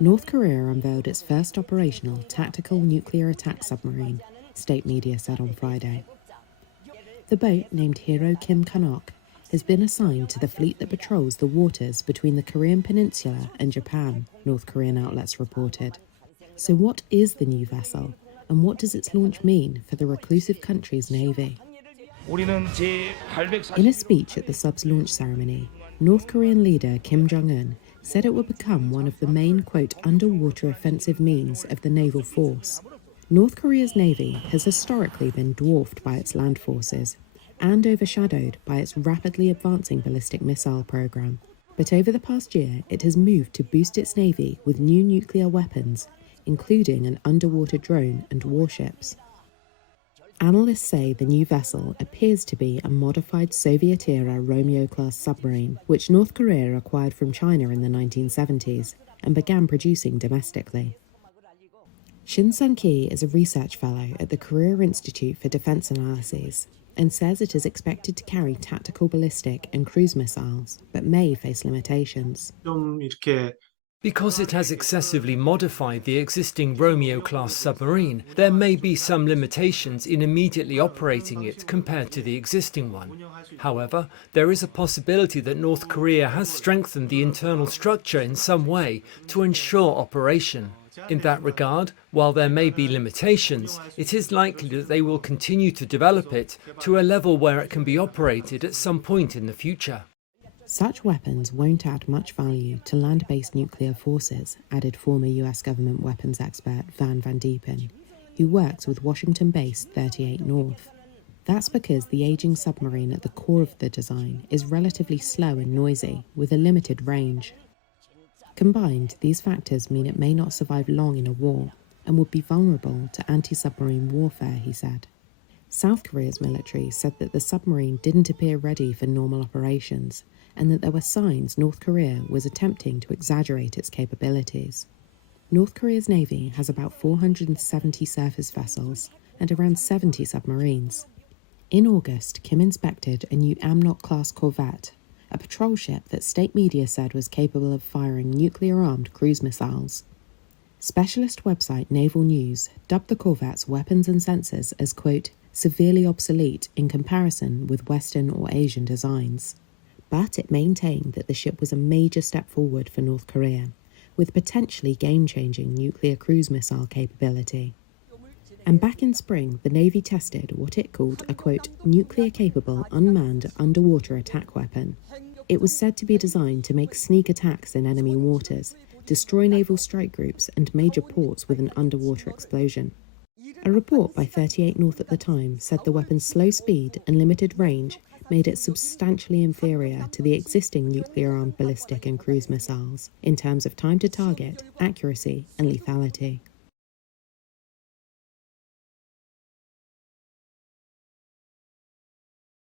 North Korea unveiled its first operational tactical nuclear attack submarine, state media said on Friday. The boat, named Hero Kim Kun Ok, has been assigned to the fleet that patrols the waters between the Korean peninsula and Japan, North Korean outlets reported. So what is the new vessel, and what does its launch mean for the reclusive country's navy? In a speech at the sub's launch ceremony, North Korean leader Kim Jung Un said it would become one of the main, quote, underwater offensive means of the naval force. North Korea's navy has historically been dwarfed by its land forces and overshadowed by its rapidly advancing ballistic missile program. But over the past year, it has moved to boost its navy with new nuclear weapons, including an underwater drone and warships. Analysts say the new vessel appears to be a modified Soviet-era Romeo-class submarine, which North Korea acquired from China in the 1970s and began producing domestically. Shin Sung-ki is a research fellow at the Korea Institute for Defense Analyses and says it is expected to carry tactical ballistic and cruise missiles, but may face limitations. Because it has excessively modified the existing Romeo-class submarine, there may be some limitations in immediately operating it compared to the existing one. However, there is a possibility that North Korea has strengthened the internal structure in some way to ensure operation. In that regard, while there may be limitations, it is likely that they will continue to develop it to a level where it can be operated at some point in the future. Such weapons won't add much value to land-based nuclear forces, added former US government weapons expert Van Diepen, who works with Washington-based 38 North. That's because the aging submarine at the core of the design is relatively slow and noisy, with a limited range. Combined, these factors mean it may not survive long in a war, and would be vulnerable to anti-submarine warfare, he said. South Korea's military said that the submarine didn't appear ready for normal operations, and that there were signs North Korea was attempting to exaggerate its capabilities. North Korea's navy has about 470 surface vessels and around 70 submarines. In August, Kim inspected a new Amnok-class corvette, a patrol ship that state media said was capable of firing nuclear-armed cruise missiles. Specialist website Naval News dubbed the corvette's weapons and sensors as, quote, severely obsolete in comparison with Western or Asian designs. But it maintained that the ship was a major step forward for North Korea, with potentially game-changing nuclear cruise missile capability. And back in spring, the Navy tested what it called a, quote, nuclear-capable unmanned underwater attack weapon. It was said to be designed to make sneak attacks in enemy waters, destroy naval strike groups and major ports with an underwater explosion. A report by 38 North at the time said the weapon's slow speed and limited range made it substantially inferior to the existing nuclear-armed ballistic and cruise missiles in terms of time to target, accuracy and lethality.